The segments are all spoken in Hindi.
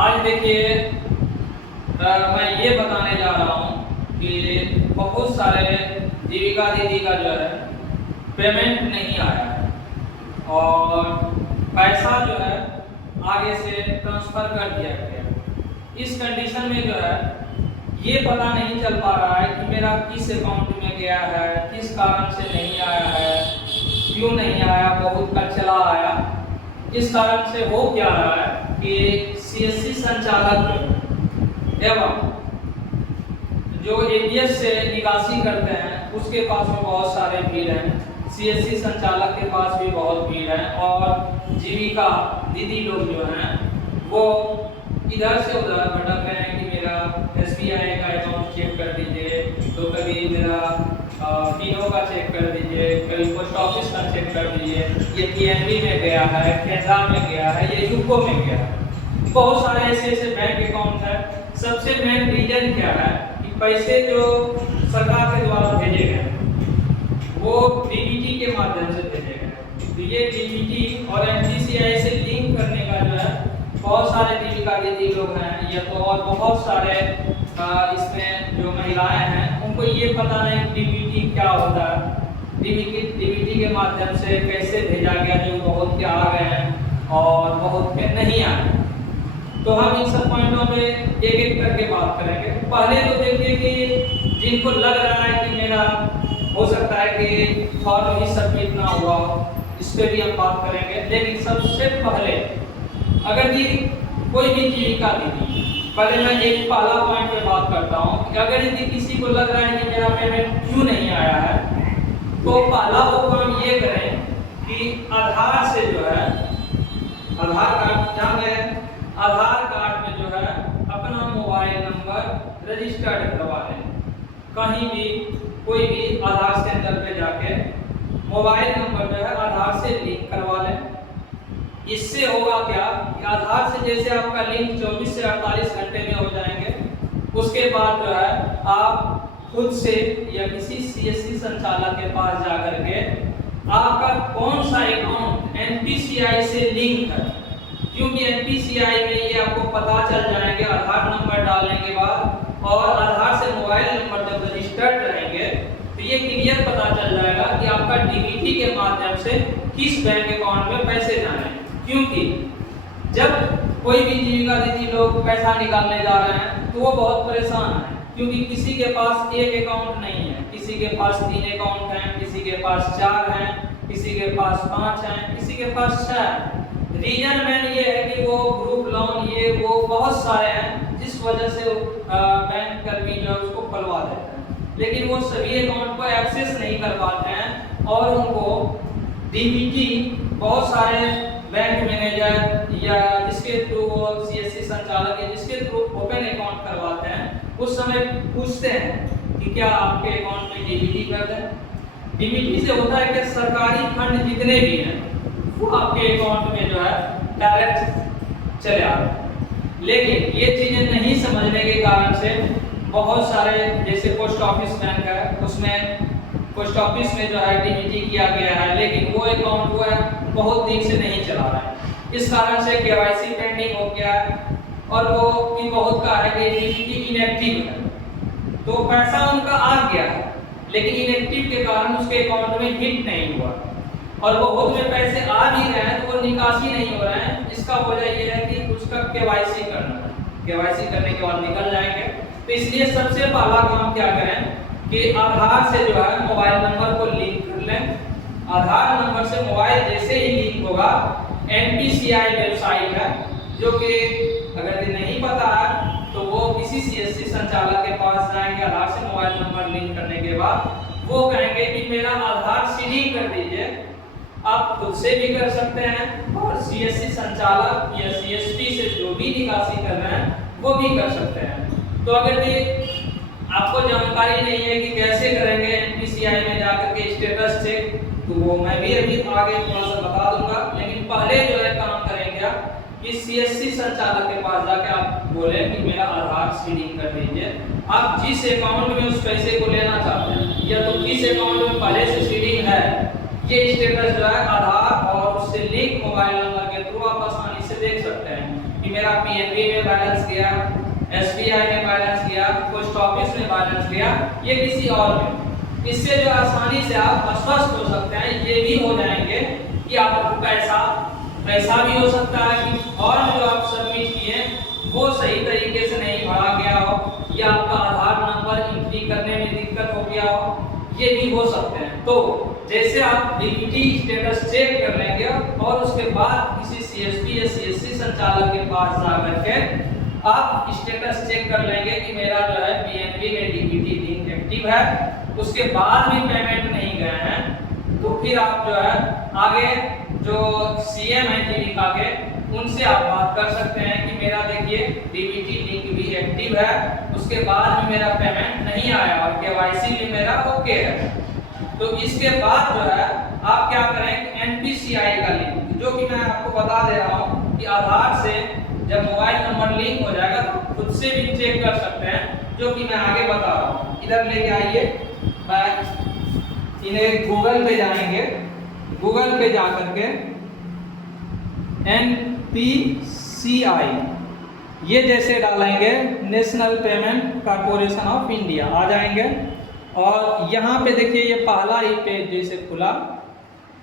आज देखिए मैं ये बताने जा रहा हूँ कि बहुत सारे जीविका दीदी का जो है पेमेंट नहीं आया है और पैसा जो है आगे से ट्रांसफ़र कर दिया गया। इस कंडीशन में जो है ये पता नहीं चल पा रहा है कि मेरा किस अकाउंट में गया है, किस कारण से नहीं आया है, क्यों नहीं आया, बहुत का चला आया। इस कारण से हो क्या रहा है कि सीएससी संचालक एवं जो एपीएस से निकासी करते हैं उसके पास में बहुत सारे भीड़ हैं, सीएससी संचालक के पास भी बहुत भीड़ है और जीविका दीदी लोग जो हैं वो इधर से उधर भटक रहे हैं कि मेरा एसबीआई का अकाउंट चेक कर दीजिए, तो कभी मेरा पीनो का चेक कर दीजिए, कभी पोस्ट ऑफिस का चेक कर दीजिए, ये पीएनबी में गया है, केनरा में गया है, ये यूको में गया है। बहुत सारे ऐसे बैंक अकाउंट है। सबसे मेन रीजन क्या है कि पैसे जो सरकार के द्वारा भेजे गए वो डीबीटी के माध्यम से भेजे गए। तो ये डीबीटी और एनपीसीआई से लिंक करने का जो है बहुत सारे जीविका दीदी लोग हैं या तो और बहुत सारे इसमें जो महिलाएं हैं उनको ये पता नहीं डीबीटी क्या होता है, डीबीटी के माध्यम से कैसे भेजा गया, जो बहुत के आ गए हैं और बहुत के नहीं आए। तो हम इन सब पॉइंटों पे एक एक करके बात करेंगे। पहले तो देखिए कि जिनको लग रहा है कि मेरा हो सकता है कि फॉर्म ही सबमिट ना हुआ, इस पर भी हम बात करेंगे। लेकिन सबसे पहले अगर ये कोई भी जीविका दीदी, पहले मैं एक पहला पॉइंट पे बात करता हूँ कि अगर यदि किसी को लग रहा है कि मेरा पेमेंट क्यों नहीं आया है, तो पहला वो काम ये करें कि आधार से जो है आधार कार्ड जान गए, आधार कार्ड में जो है अपना मोबाइल नंबर रजिस्टर्ड करवा लें। कहीं भी कोई भी आधार सेंटर पे जाके मोबाइल नंबर जो है आधार से लिंक करवा लें। इससे होगा क्या कि आधार से जैसे आपका लिंक 24 से 48 घंटे में हो जाएंगे, उसके बाद जो है आप खुद से या किसी सीएससी संचालक के पास जाकर के आपका कौन सा अकाउंट एनपीसीआई से लिंक है, क्योंकि एनपीसीआई में ये आपको पता चल जाएंगे आधार नंबर डालने के बाद और आधार से मोबाइल नंबर जब रजिस्टर्ड रहेंगे तो ये क्लियर पता चल जाएगा कि आपका डीबीटी के माध्यम से किस बैंक अकाउंट में पैसे जाने हैं। क्योंकि जब कोई भी जीविका दीदी लोग पैसा निकालने जा रहे हैं तो वो बहुत परेशान है, क्योंकि किसी के पास एक अकाउंट नहीं है, किसी के पास 3 अकाउंट हैं, किसी के पास 4 हैं, किसी के पास 5 हैं, किसी के पास 6 हैं। रीजन मेन ये है कि वो ग्रुप लोन ये वो बहुत सारे हैं जिस वजह से बैंक कर्मी जो है उसको खुलवा देते हैं, लेकिन वो सभी अकाउंट को एक्सेस नहीं कर पाते हैं और उनको डीबीटी बहुत सारे बैंक मैनेजर या जिसके थ्रू वो सीएससी संचालक या जिसके थ्रू ओपन अकाउंट करवाते हैं उस समय पूछते हैं कि क्या आपके अकाउंट में डीबीटी कर दें। डीबीटी से होता है कि सरकारी फंड जितने भी हैं वो आपके अकाउंट में जो है डायरेक्ट चले आते हैं। लेकिन ये चीजें नहीं समझने के कारण से बहुत सारे जैसे पोस्ट ऑफिस बैंक है, उसमें पोस्ट ऑफिस में जो है डीबीटी किया गया है लेकिन वो अकाउंट वो है बहुत दिन से नहीं चला रहा है। इस कारण से केवाईसी पेंडिंग हो गया है और वो भी बहुत का है कि डीबीटी इनएक्टिव है, तो पैसा उनका आ गया है लेकिन इनएक्टिव के कारण उसके अकाउंट में हिट नहीं हुआ और बहुत में पैसे आ भी रहे हैं तो वो निकासी नहीं हो रहे हैं। इसका वजह ये है कि उसका केवाईसी करना है, केवाईसी करने के बाद निकल जाएंगे। तो इसलिए सबसे पहला काम क्या करें कि आधार से जो है मोबाइल नंबर को लिंक कर लें। आधार नंबर से मोबाइल जैसे ही लिंक होगा, एनपीसीआई वेबसाइट है जो कि अगर ये नहीं पता है तो वो किसी सीएससी संचालक के पास जाएंगे, आधार से मोबाइल नंबर लिंक करने के बाद वो कहेंगे कि मेरा आधार सीडिंग कर दीजिए। आप खुद से भी कर सकते हैं और सीएससी संचालक या सीएसपी से जो भी निकासी कर रहे हैं वो भी कर सकते हैं। तो अगर ये आपको जानकारी नहीं है कि कैसे करेंगे एनपीसीआई में जाकर के स्टेटस चेक, तो वो मैं भी अभी आगे थोड़ा सा बता दूंगा। लेकिन पहले जो है काम करेंगे आप कि सीएससी संचालक के पास जाके आप बोले कि मेरा आधार सीडिंग कर दीजिए। आप जिस अकाउंट में उस पैसे को लेना चाहते हैं या तो किस अकाउंट में पहले से सीडिंग है, ये स्टेटस जो है आधार और उससे लिंक मोबाइल नंबर के थ्रू आप आसानी से देख सकते हैं कि मेरा पीएनबी में बैलेंस गया, एसबीआई में बैलेंस गया, पोस्ट ऑफिस में बैलेंस गया, ये किसी और में। इससे जो आसानी से आप आश्वस्त हो सकते हैं, ये भी हो जाएंगे कि आपको पैसा भी हो सकता है कि फॉर्म जो आप सबमिट किए वो सही तरीके से नहीं भरा गया हो, या आपका आधार नंबर एंट्री करने में दिक्कत हो गया हो, ये भी हो सकते हैं। तो जैसे आप डीबीटी स्टेटस चेक कर लेंगे और उसके बाद किसी सीएसपी या सीएससी संचालक के पास जाकर के आप स्टेटस चेक कर लेंगे कि मेरा जो है पीएनबी में डीबीटी लिंक एक्टिव है, उसके बाद भी पेमेंट नहीं गए हैं, तो फिर आप जो है आगे जो सीएम है जीविका के, उनसे आप बात कर सकते हैं कि मेरा देखिए डीबीटी लिंक भी एक्टिव है, उसके बाद भी मेरा पेमेंट नहीं आया और केवाईसी भी मेरा ओके है। तो इसके बाद जो है आप क्या करें, एनपीसीआई का लिंक, जो कि मैं आपको बता दे रहा हूँ कि आधार से जब मोबाइल नंबर लिंक हो जाएगा तो खुद से भी चेक कर सकते हैं, जो कि मैं आगे बता रहा हूँ। इधर लेके आइए, मैं इन्हें गूगल पे जाएंगे, गूगल पे जा करके एनपीसीआई ये जैसे डालेंगे, National Payment Corporation of India आ जाएंगे, और यहाँ पे देखिए ये पहला ही पेज जैसे खुला,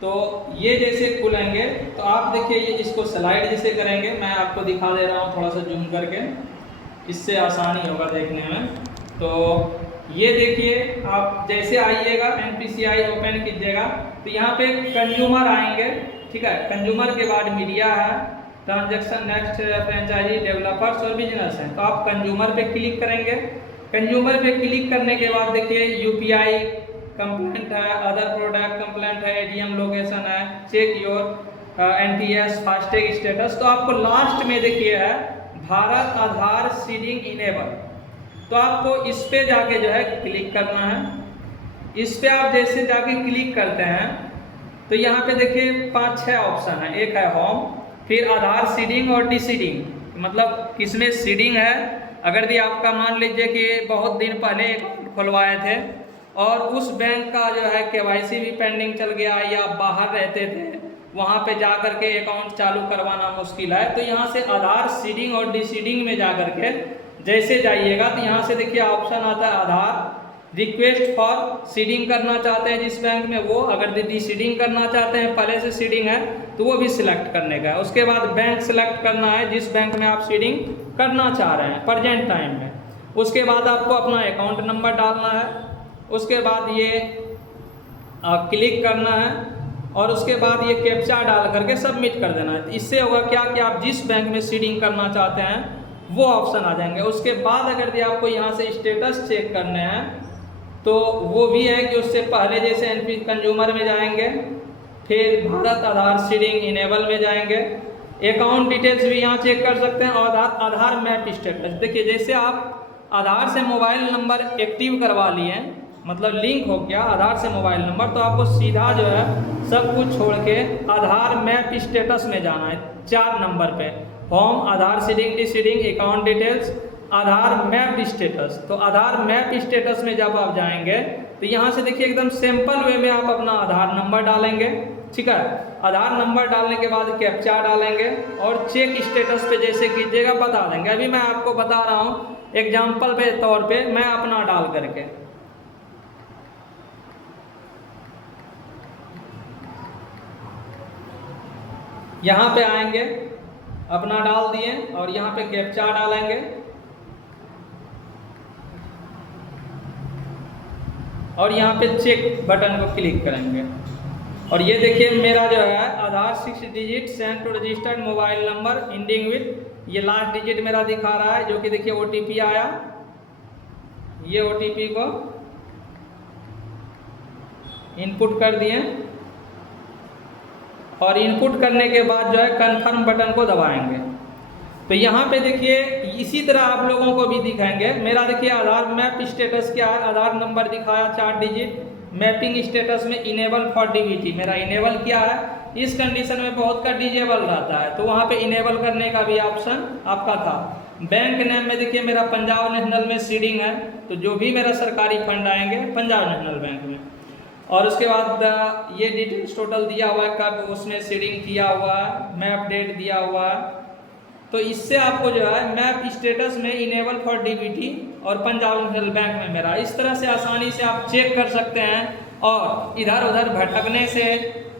तो ये जैसे खुलेंगे तो आप देखिए ये इसको स्लाइड जैसे करेंगे, मैं आपको दिखा दे रहा हूँ थोड़ा सा जूम करके, इससे आसानी होगा देखने में। तो ये देखिए आप जैसे आइएगा एनपीसीआई ओपन कीजिएगा तो यहाँ पे कंज्यूमर आएंगे, ठीक है। कंज्यूमर के बाद मीडिया है, ट्रांजैक्शन, नेक्स्ट, फ्रेंचाइजी, डेवलपर्स और बिजनेस है, तो आप कंज्यूमर पे क्लिक करेंगे। कंज्यूमर पे क्लिक करने के बाद देखिए यूपीआई कंप्लेंट है, अदर प्रोडक्ट कंप्लेंट है, एटीएम लोकेशन है, check your NTS, FASTag status. तो आपको लास्ट में देखिए है भारत आधार सीडिंग इनेबल, तो आपको इस पे जाके जो है क्लिक करना है। इस पे आप जैसे जाके क्लिक करते हैं तो यहाँ पे देखिए 5-6 ऑप्शन है, एक है होम, फिर आधार सीडिंग और डीसीडिंग, मतलब किसमें सीडिंग है, अगर भी आपका मान लीजिए कि बहुत दिन पहले अकाउंट खुलवाए थे और उस बैंक का जो है केवाईसी भी पेंडिंग चल गया, या बाहर रहते थे वहाँ पे जा कर के अकाउंट चालू करवाना मुश्किल है, तो यहाँ से आधार सीडिंग और डीसीडिंग में जा कर के जैसे जाइएगा तो यहाँ से देखिए ऑप्शन आता है आधार रिक्वेस्ट फॉर सीडिंग करना चाहते हैं जिस बैंक में वो, अगर डीसीडिंग करना चाहते हैं पहले से सीडिंग है तो वो भी सिलेक्ट करने का है। उसके बाद बैंक सिलेक्ट करना है जिस बैंक में आप सीडिंग करना चाह रहे हैं प्रेजेंट टाइम में। उसके बाद आपको अपना अकाउंट नंबर डालना है, उसके बाद ये क्लिक करना है और उसके बाद ये कैप्चा डाल करके सबमिट कर देना है। इससे होगा क्या कि आप जिस बैंक में सीडिंग करना चाहते हैं वो ऑप्शन आ जाएंगे। उसके बाद अगर भी आपको यहाँ से स्टेटस चेक करने हैं तो वो भी है कि उससे पहले जैसे एनपी कंज्यूमर में जाएंगे, फिर भारत आधार सीडिंग इनेबल में जाएंगे, अकाउंट डिटेल्स भी यहाँ चेक कर सकते हैं, और आधार मैप स्टेटस। देखिए जैसे आप आधार से मोबाइल नंबर एक्टिव करवा लिए, मतलब लिंक हो गया आधार से मोबाइल नंबर, तो आपको सीधा जो है सब कुछ छोड़ के आधार मैप स्टेटस में जाना है 4 नंबर पे, होम, आधार सीडिंग डीसीडिंग, अकाउंट डिटेल्स, आधार मैप स्टेटस। तो आधार मैप स्टेटस में जब आप जाएंगे तो यहाँ से देखिए एकदम सिंपल वे में आप अपना आधार नंबर डालेंगे, ठीक है। आधार नंबर डालने के बाद कैप्चा डालेंगे और चेक स्टेटस पे जैसे कीजिएगा बता देंगे। अभी मैं आपको बता रहा हूँ एग्जाम्पल पे तौर पे, मैं अपना डाल करके यहाँ पे आएंगे, अपना डाल दिए और यहाँ पे कैप्चा डालेंगे और यहाँ पे चेक बटन को क्लिक करेंगे और ये देखिए मेरा जो है Aadhaar 6 digit send to registered mobile number ending with, ये लास्ट डिजिट मेरा दिखा रहा है, जो कि देखिए ओटीपी आया, ये ओटीपी को इनपुट कर दिए और इनपुट करने के बाद जो है कन्फर्म बटन को दबाएंगे। तो यहाँ पे देखिए इसी तरह आप लोगों को भी दिखाएंगे। मेरा देखिए आधार मैप स्टेटस क्या है, आधार नंबर दिखाया 4 डिजिट, मैपिंग स्टेटस में इनेबल फॉर डीबीटी मेरा इनेबल किया है। इस कंडीशन में बहुत का डिजेबल रहता है तो वहाँ पे इनेबल करने का भी ऑप्शन आपका था। बैंक नेम में देखिए मेरा पंजाब नेशनल में सीडिंग है, तो जो भी मेरा सरकारी फंड आएंगे पंजाब नेशनल बैंक में। और उसके बाद ये डिटेल्स टोटल दिया हुआ है, कब उसमें सीडिंग किया हुआ है, मैप डेट दिया हुआ है, तो इससे आपको जो है मैप स्टेटस में इनेबल फॉर डीबीटी और पंजाब नेशनल बैंक में मेरा, इस तरह से आसानी से आप चेक कर सकते हैं। और इधर उधर भटकने से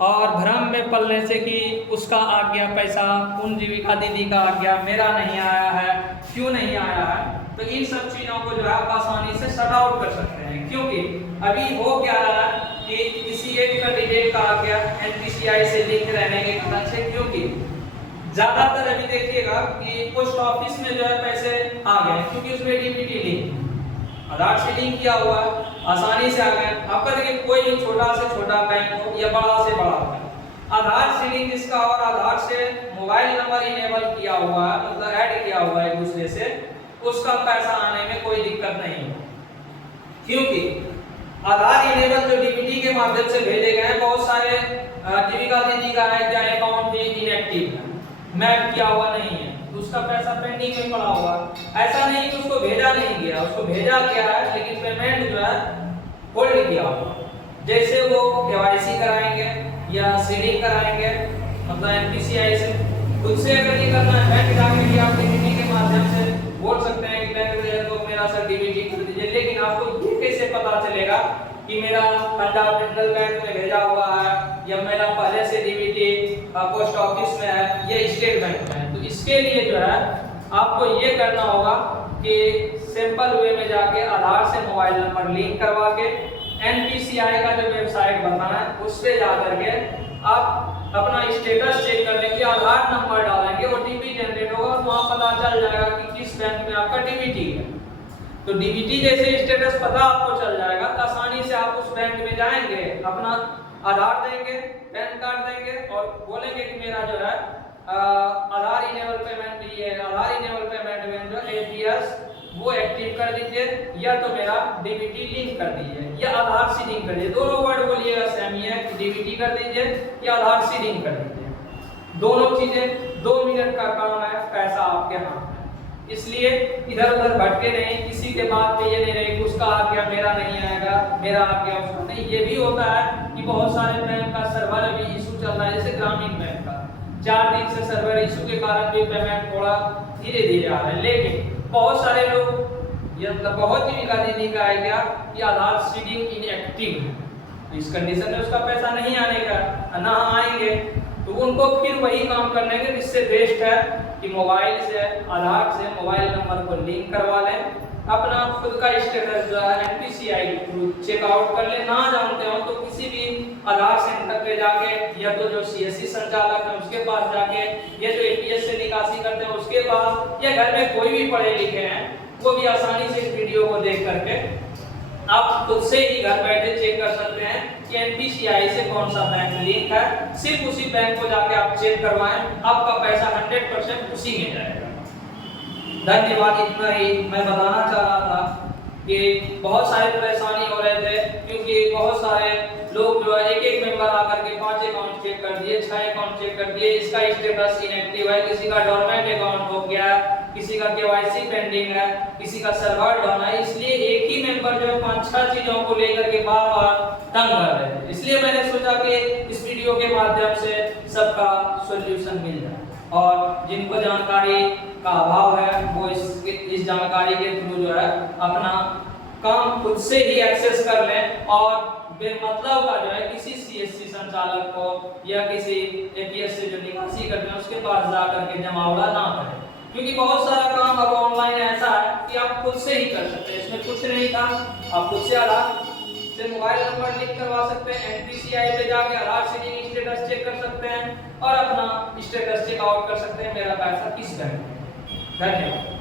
और भ्रम में पलने से कि उसका आ गया पैसा, उन जीविका दीदी का आ गया, मेरा नहीं आया है, क्यों नहीं आया है, तो इन सब चीज़ों को जो है आप आसानी से शट आउट कर सकते हैं। क्योंकि अभी हो क्या रहा है कि किसी एक कैंडिडेट का आ गया एनपीसीआई से लिंक रहने के कारण से, क्योंकि ज्यादातर अभी देखिएगा कि पोस्ट ऑफिस में जो है पैसे आ गए क्योंकि उसमें डीबीटी लिंक, आधार से लिंक किया हुआ है, आसानी से आ गए। आपका देखिए कोई भी छोटा से छोटा बैंक हो या बड़ा से बड़ा बैंक, आधार से लिंक इसका और आधार से मोबाइल नंबर इनेबल किया हुआ है, मतलब ऐड किया हुआ है एक दूसरे से, उसका पैसा आने में कोई दिक्कत नहीं है। क्योंकि आधार इनेबल जो डीबीटी के माध्यम से भेजे गए हैं, बहुत सारे जीविका दीदी का है क्या अकाउंट भी इनएक्टिव है, मैप किया हुआ नहीं है, उसका पैसा पेंडिंग में पड़ा हुआ। ऐसा नहीं कि उसको भेजा नहीं गया, उसको भेजा गया है लेकिन पेमेंट जो है होल्ड किया हुआ। जैसे वो केवाईसी कराएंगे या सीडिंग कराएंगे, मतलब एनपीसीआई से खुद से अगर नहीं करना है, बैंक जाके भी आप डीबीटी के माध्यम से बोल सकते हैं कि बैंक में तो मेरा सर डीबीटी कर दीजिए। लेकिन आपको ये कैसे पता चलेगा कि मेरा पंजाब नेशनल बैंक में भेजा हुआ है या मेरा पहले से डीबीटी पोस्ट ऑफिस में है या स्टेट बैंक में है? तो इसके लिए जो है आपको ये करना होगा कि सिंपल वे में जाके आधार से मोबाइल नंबर लिंक करवा के एनपीसीआई का जो वेबसाइट बनाना है उस पे जाकर के आप अपना स्टेटस चेक कर लेंगे, आधार नंबर डालेंगे, ओटीपी जनरेट होगा और वहां पता चल जाएगा कि किस बैंक में आपका डीबीटी है। तो डीबीटी जैसे स्टेटस पता आपको चल जाएगा तो आसानी से आप उस बैंक में जाएंगे, अपना आधार देंगे, पैन कार्ड देंगे और बोलेंगे कि मेरा जो है आधार इनेबल पेमेंट, ये आधार इनेबल पेमेंट में जो एपीएस वो एक्टिव कर दीजिए या तो मेरा डीबीटी लिंक कर दीजिए या आधार से लिंक कर दीजिए। दोनों वर्ड बोलिएगा सेम ही है कि डीबीटी कर दीजिए या आधार से लिंक कर दीजिए। दोनों चीजें 2 मिनट का काम है, पैसा आपके हाथ में। इसलिए इधर उधर भटके नहीं, किसी के बात में ये नहीं रहे कि उसका आ गया मेरा नहीं आएगा, मेरा आ गया उसका नहीं। ये भी होता है कि बहुत सारे बैंक का सर्वर अभी इशू चल रहा है, जैसे ग्रामीण बैंक का 4 दिन से सर्वर इशू के कारण भी पेमेंट थोड़ा धीरे धीरे आ रहा है। लेकिन बहुत सारे लोग या मतलब बहुत जीविका दीदी का है क्या कि आधार सीडिंग इनएक्टिव है, इस कंडीशन में उसका पैसा नहीं आने का, ना आएंगे तो उनको फिर वही काम करने के, जिससे बेस्ट है कि मोबाइल से आधार से मोबाइल नंबर को लिंक करवा लें, अपना खुद का स्टेटस जो है एनपीसीआई के थ्रू चेकआउट कर ले। ना जानते हो तो किसी भी आधार सेंटर पे जाके या तो जो सीएससी संचालक है उसके पास जाके या जो एपीएस से निकासी करते हैं उसके पास या घर में कोई भी पढ़े लिखे हैं वो भी आसानी से इस वीडियो को देख करके आप खुद से ही घर बैठे चेक कर सकते हैं कि एनपीसीआई से कौन सा बैंक लिंक है। सिर्फ उसी बैंक को जाके आप चेक करवाएं, आपका पैसा 100% उसी में जाएगा। धन्यवाद। इतना ही मैं बताना चाह रहा था कि बहुत सारे परेशानी हो रहे थे क्योंकि बहुत सारे लोग जो है एक मेंबर आकर के 5 अकाउंट चेक कर दिए, 6 अकाउंट चेक कर दिए, इसका स्टेटस इनएक्टिव है, किसी का डोरमेंट अकाउंट हो गया, किसी का केवाईसी पेंडिंग है, किसी का सर्वर डाउन है। इसलिए एक ही मेंबर जो है 5-6 चीजों को लेकर के बार-बार तंग कर रहे थे। इसलिए मैंने सोचा कि इस वीडियो के माध्यम से सबका सॉल्यूशन मिल जाए और जिनको जानकारी का अभाव है वो इस जानकारी के थ्रू जो है अपना काम खुद से ही एक्सेस कर लें और बेमतलब का जो है किसी सीएससी संचालक को या किसी एपीएस से जो निकासी करते हैं उसके पास जाकर के जमावड़ा ना करें, क्योंकि बहुत सारा काम अब ऑनलाइन ऐसा है कि आप खुद से ही कर सकते हैं। इसमें कुछ नहीं था, आप खुद से आधार से मोबाइल नंबर लिंक करवा सकते हैं, एनपीसीआई पे जाके आधार से लिंक स्टेटस चेक कर सकते हैं और अपना स्टेटस चेक आउट कर सकते हैं मेरा पैसा किस बैंक में। धन्यवाद।